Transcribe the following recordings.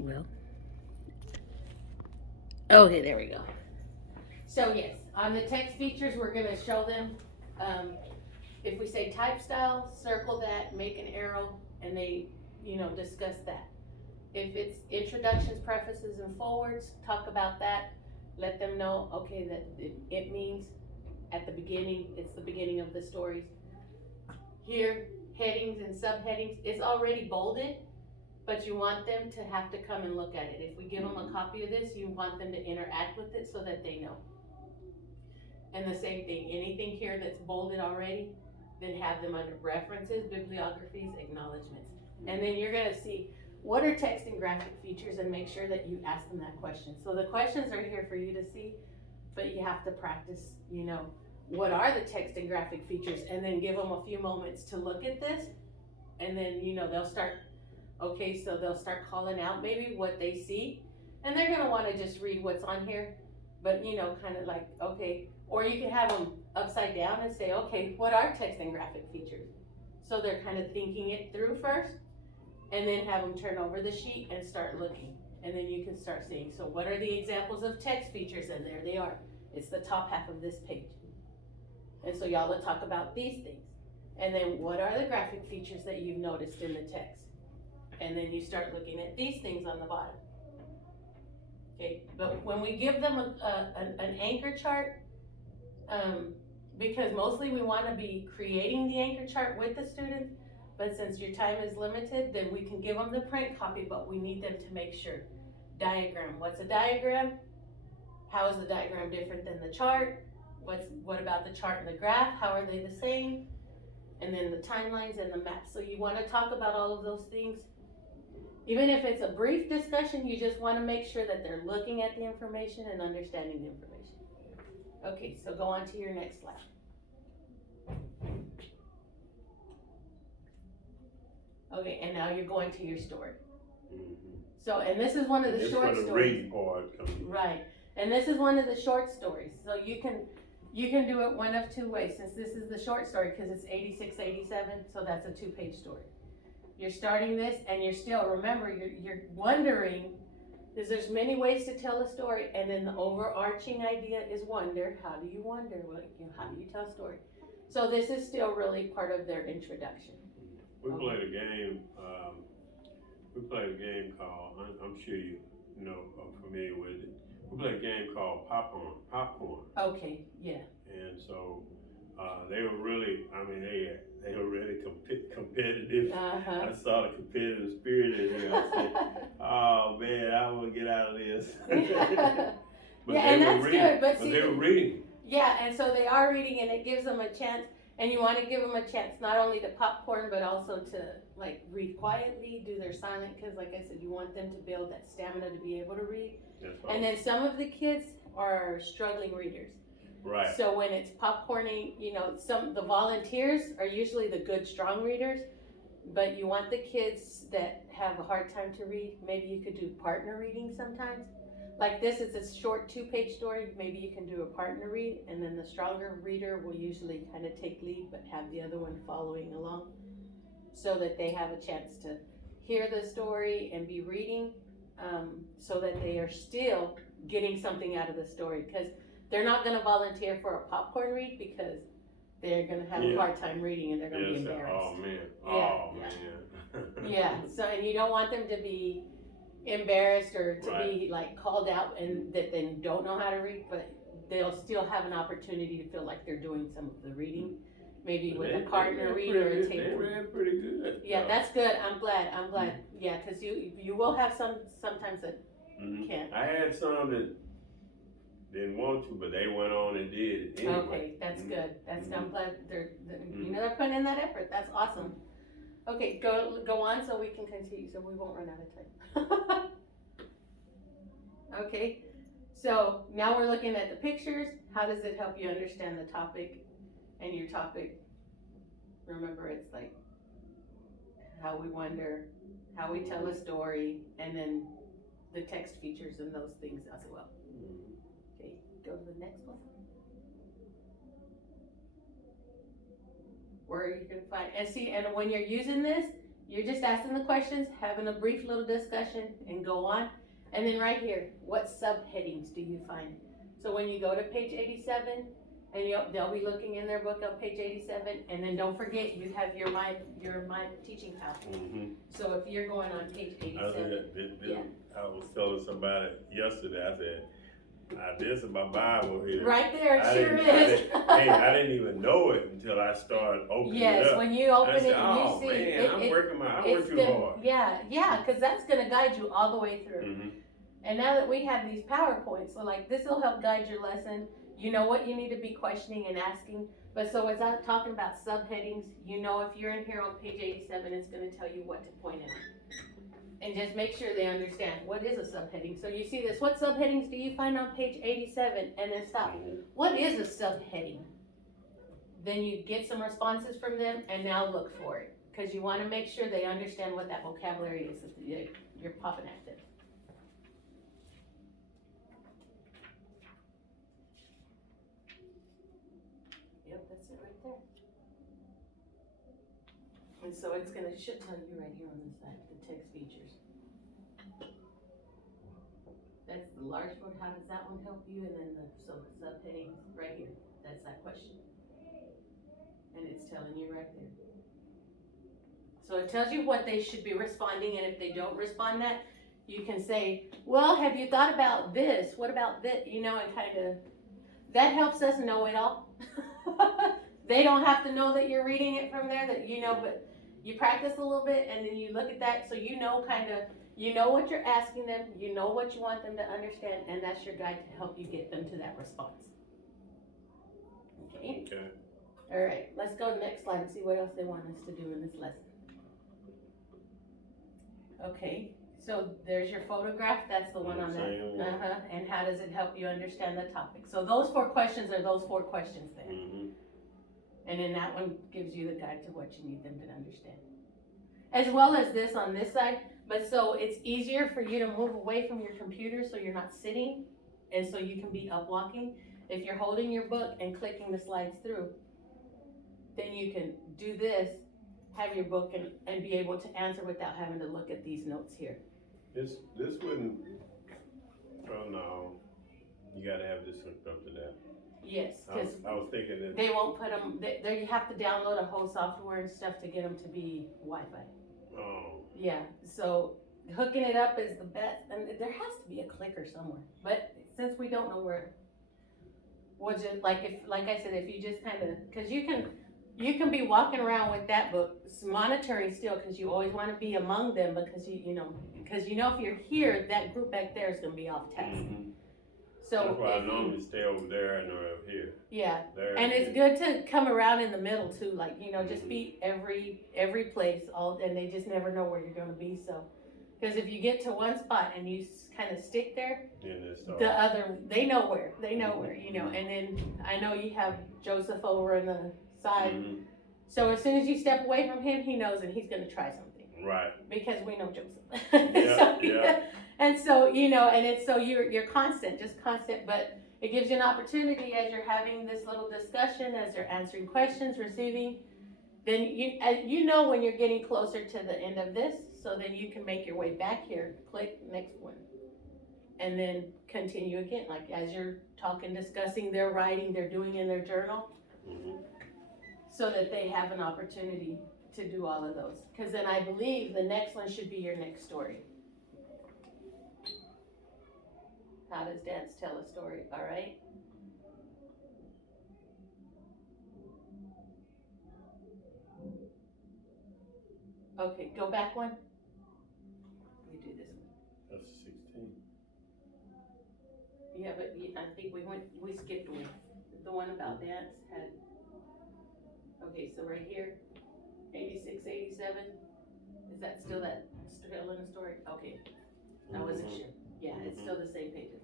Well, okay, there we go. So yes, on the text features, we're gonna show them, if we say type style, circle that, make an arrow, and they, discuss that. If it's introductions, prefaces, and forwards, talk about that, let them know, okay, that it means at the beginning, it's the beginning of the stories. Here, headings and subheadings, it's already bolded, but you want them to have to come and look at it. If we give them a copy of this, you want them to interact with it so that they know. And the same thing, anything here that's bolded already, then have them under references, bibliographies, acknowledgements. And then you're gonna see what are text and graphic features, and make sure that you ask them that question. So the questions are here for you to see, but you have to practice, what are the text and graphic features, and then give them a few moments to look at this. And then, they'll start, okay, so they'll start calling out maybe what they see, and they're gonna wanna just read what's on here, but kind of like, okay, or you can have them upside down and say, okay, what are text and graphic features? So they're kind of thinking it through first, and then have them turn over the sheet and start looking. And then you can start seeing, so what are the examples of text features? And there they are. It's the top half of this page. And so y'all will talk about these things. And then what are the graphic features that you've noticed in the text? And then you start looking at these things on the bottom. Okay, but when we give them an anchor chart, because mostly we want to be creating the anchor chart with the students, but since your time is limited, then we can give them the print copy, but we need them to make sure. Diagram, what's a diagram? How is the diagram different than the chart? What about the chart and the graph? How are they the same? And then the timelines and the maps. So you want to talk about all of those things. Even if it's a brief discussion, you just want to make sure that they're looking at the information and understanding the information. Okay, so go on to your next slide. Okay, and now you're going to your story. So, and this is one of the short stories. Reading part. Right, and this is one of the short stories. So you can do it one of two ways. Since this is the short story, because it's 86, 87, so that's a 2-page story. You're starting this, and you're still, remember, you're wondering, because there's many ways to tell a story, and then the overarching idea is wonder. How do you wonder? How do you tell a story? So this is still really part of their introduction. We played a game. Called. I'm sure you are familiar with it. We played a game called popcorn. Okay. Yeah. And so they were really. They were really competitive. I saw the competitive spirit in here. I said, "Oh man, I want to get out of this." But yeah, and that's good. But see, they were reading. Yeah, and so they are reading, and it gives them a chance. And you want to give them a chance not only to popcorn, but also to read quietly, do their silent, because like I said, you want them to build that stamina to be able to read. That's and then some of the kids are struggling readers. Right. So when it's popcorning, the volunteers are usually the good, strong readers, but you want the kids that have a hard time to read. Maybe you could do partner reading sometimes. Like this is a short 2-page story, maybe you can do a partner read, and then the stronger reader will usually kind of take lead, but have the other one following along, so that they have a chance to hear the story and be reading, so that they are still getting something out of the story, because they're not going to volunteer for a popcorn read, because they're going to have a hard time reading, and they're going to be embarrassed. Yeah, so, and you don't want them to be embarrassed or to be called out and that they don't know how to read, but they'll still have an opportunity to feel like they're doing some of the reading, maybe with a partner read or a table. They read pretty good. Yeah, that's good. I'm glad. Yeah, because you will have sometimes that can't. I had some that didn't want to, but they went on and did it anyway. Okay, that's good. I'm glad they're putting in that effort. That's awesome. Okay, go on so we can continue, so we won't run out of time. Okay, so now we're looking at the pictures. How does it help you understand the topic and your topic? Remember, it's like how we wonder, how we tell a story, and then the text features and those things as well. Okay, go to the next one. Where you can find, and when you're using this, You're just asking the questions, having a brief little discussion, and go on. And then right here, what subheadings do you find? So when you go to page 87, and they'll be looking in their book on page 87, and then don't forget, you have your my teaching pal. Mm-hmm. So if you're going on page 87. I was telling somebody yesterday, I said, this is my Bible here. Right there, it I sure is. I didn't even know it until I started opening it up. Yes, when you open it, oh, you see man, I work too hard. Yeah, because that's gonna guide you all the way through. Mm-hmm. And now that we have these PowerPoints, so like this will help guide your lesson. You know what you need to be questioning and asking. But so as I'm talking about subheadings, you know if you're in here on page 87, it's gonna tell you what to point out. And just make sure they understand what is a subheading. So you see this, what subheadings do you find on page 87? And then stop. What is a subheading? Then you get some responses from them and now look for it. Because you want to make sure they understand what that vocabulary is that you're popping at them. Yep, that's it right there. And so it should tell you right here on this side, the text features. That's the large board, how does that one help you? And then the subheadings right here, that's that question. And it's telling you right there. So it tells you what they should be responding, and if they don't respond that, you can say, well, have you thought about this? What about this? You know, and kind of, that helps us know it all. They don't have to know that you're reading it from there, that you know, but you practice a little bit and then you look at that, so you know you know what you're asking them, you know what you want them to understand, and that's your guide to help you get them to that response. Okay? Okay. All right, let's go to the next slide and see what else they want us to do in this lesson. Okay, so there's your photograph, that's the one on that. And how does it help you understand the topic? So those 4 questions are those 4 questions there. Mm-hmm. And then that one gives you the guide to what you need them to understand. As well as this on this side, but so it's easier for you to move away from your computer so you're not sitting, and so you can be up walking. If you're holding your book and clicking the slides through, then you can do this, have your book and be able to answer without having to look at these notes here. This wouldn't, oh no, you gotta have this hooked up to that. Yes, because I was thinking that they won't put them, you have to download a whole software and stuff to get them to be Wi-Fi. Oh. Yeah, so hooking it up is the best, and there has to be a clicker somewhere. But since we don't know where, we'll just like I said, if you just kind of, because you can be walking around with that book, monitoring still, because you always want to be among them, because you know if you're here, that group back there is going to be off task. Mm-hmm. So that's why I normally stay over there and over here. Yeah, there and it's good to come around in the middle too, like just be every place, and they just never know where you're going to be. So, because if you get to one spot and you kind of stick there, the other they know where, and then I know you have Joseph over on the side. Mm-hmm. So as soon as you step away from him, he knows and he's going to try something. Right. Because we know Joseph. Yeah, yeah. And so, and it's so you're constant, but it gives you an opportunity as you're having this little discussion, as you're answering questions, receiving, then you know when you're getting closer to the end of this, so then you can make your way back here, click next one, and then continue again, like as you're talking, discussing their writing, they're doing in their journal, mm-hmm. so that they have an opportunity to do all of those. Because then I believe the next one should be your next story. How does dance tell a story? All right. Okay, go back one. We do this one. That's 16. Yeah, but I think we skipped one. The one about dance had, okay, so right here, 86, 87. Is that still in the story? Okay, I wasn't sure. Yeah, it's still the same pages.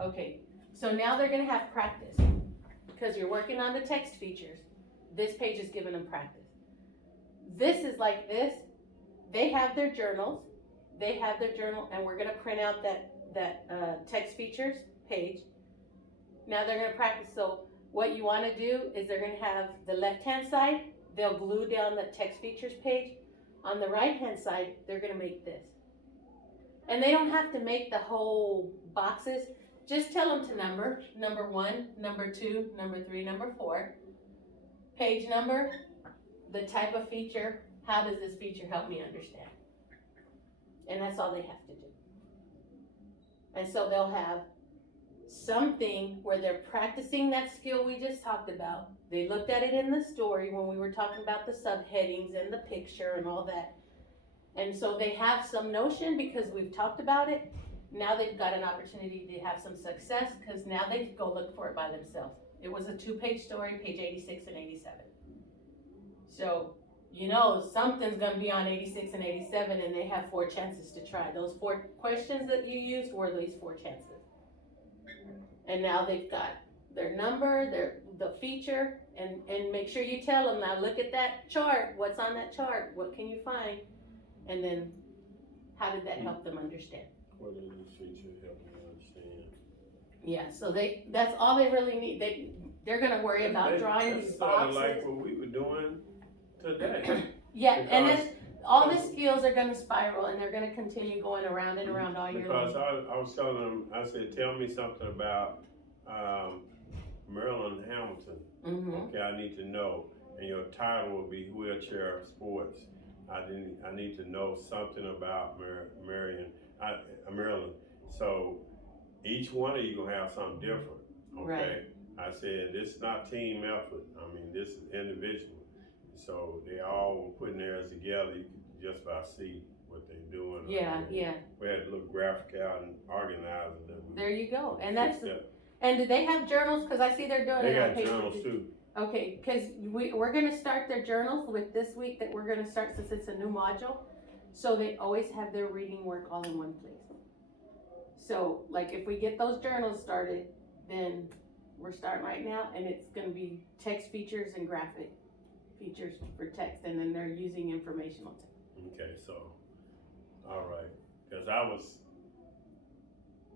Okay, so now they're gonna have practice. Because you're working on the text features, this page is giving them practice. This is like this. They have their journals. And we're gonna print out that text features page. Now they're gonna practice. So what you wanna do is they're gonna have the left-hand side, they'll glue down the text features page. On the right-hand side, they're gonna make this. And they don't have to make the whole boxes. Just tell them to number 1, number 2, number 3, number 4. Page number, the type of feature, how does this feature help me understand? And that's all they have to do. And so they'll have something where they're practicing that skill we just talked about. They looked at it in the story when we were talking about the subheadings and the picture and all that. And so they have some notion because we've talked about it. Now they've got an opportunity to have some success because now they can go look for it by themselves. It was a 2-page story, page 86 and 87. So, you know, something's gonna be on 86 and 87 and they have 4 chances to try. Those 4 questions that you used were these 4 chances. And now they've got their number, the feature, and make sure you tell them, now look at that chart, what's on that chart, what can you find? And then, how did that help them understand? What does this feature help me understand? Yeah, so that's all they really need. They're gonna worry about drawing these boxes. That's like what we were doing today. Yeah, and then all the skills are gonna spiral and they're gonna continue going around and around all year long. Because I was telling them, I said, tell me something about Maryland Hamilton. Mm-hmm. Okay, I need to know. And your title will be wheelchair sports. I need to know something about Maryland. So each one of you gonna have something different. Okay. Right. I said this is not team effort. I mean, this is individual. So they all were putting theirs together. You could just about see what they're doing. Yeah, yeah. We had to look graphic out and organize them. There you go. And that's and do they have journals? Because I see they're doing they it on got page journals too. Okay, because we're gonna start their journals with this week that we're gonna start since it's a new module. So they always have their reading work all in one place. So like if we get those journals started, then we're starting right now and it's gonna be text features and graphic features for text, and then they're using informational text. Okay, so, all right, because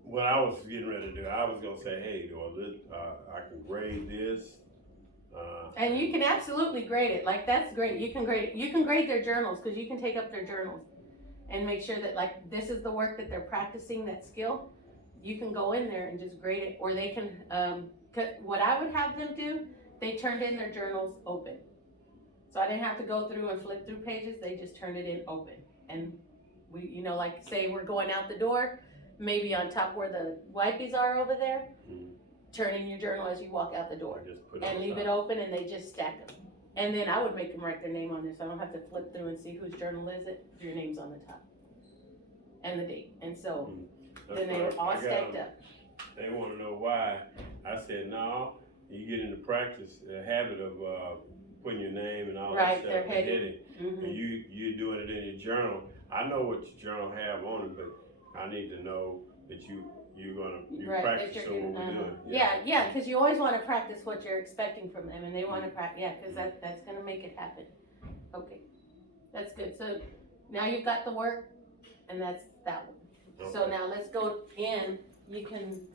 what I was getting ready to do, I was gonna say, hey, I can grade this. And you can absolutely grade it, like that's great, you can grade it. You can grade their journals, because you can take up their journals and make sure that like this is the work that they're practicing, that skill. You can go in there and just grade it, or they can, what I would have them do, they turned in their journals open. So I didn't have to go through and flip through pages, they just turned it in open. And we, you know, like say we're going out the door, maybe on top where the wipies are over there, turn in your journal as you walk out the door. And leave it open and they just stack them. And then I would make them write their name on there so I don't have to flip through and see whose journal is it, your name's on the top. And the date, and so then they were all stacked up. They wanna know why. I said, no, you get into practice, the habit of putting your name and all that stuff, and heading, and you doing it in your journal. I know what your journal have on it, but I need to know that you practice what we're doing. Yeah, because you always want to practice what you're expecting from them, and they want to practice. Yeah, because that's gonna make it happen. Okay, that's good. So now you've got the work, and that's that one. Okay. So now let's go in. You can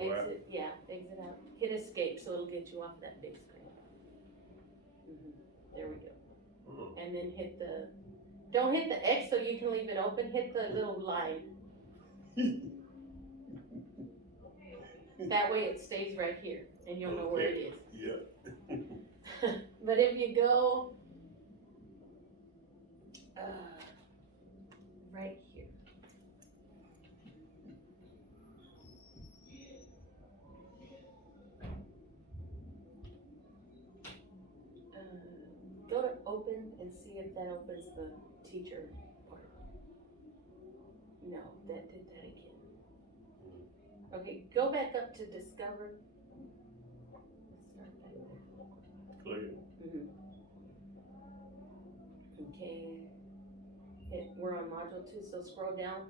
exit. Yeah, exit out. Hit escape, so it'll get you off that big screen. There we go. And then don't hit the X so you can leave it open. Hit the little line. That way it stays right here, and you'll know where it is. Yeah. But if you go right here. Go to open and see if that opens the teacher part. No, that did that again. Okay, go back up to discover. Let's start back there. Clear. Okay, we're on module 2, so scroll down.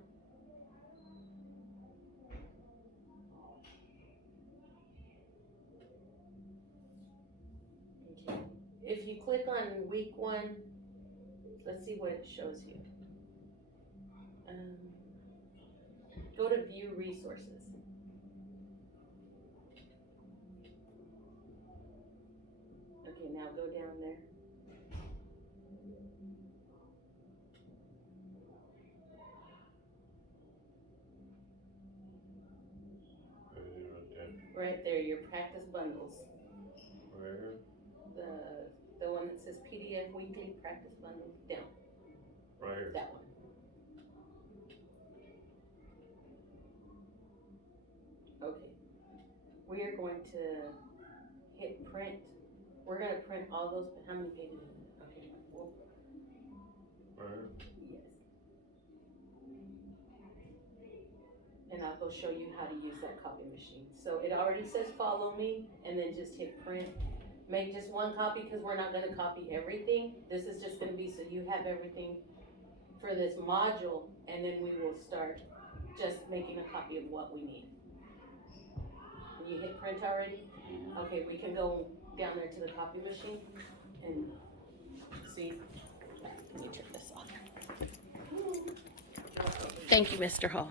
Okay, if you click on week 1, let's see what it shows you. Go to view resources. Okay, now go down there. right there, your practice bundles. Right here. The one that says PDF weekly practice bundle, down, Right here. that one. Okay, we are going to hit print. We're gonna print all those, how many pages is it? Okay, well, Right here. yes. And I'll go show you how to use that copy machine. So it already says follow me, and then just hit print. Make just one copy, because we're not gonna copy everything. This is just gonna be so you have everything for this module, and then we will start just making a copy of what we need. You hit print already? Okay, we can go down there to the copy machine and see. Let me turn this off. Thank you, Mr. Hall.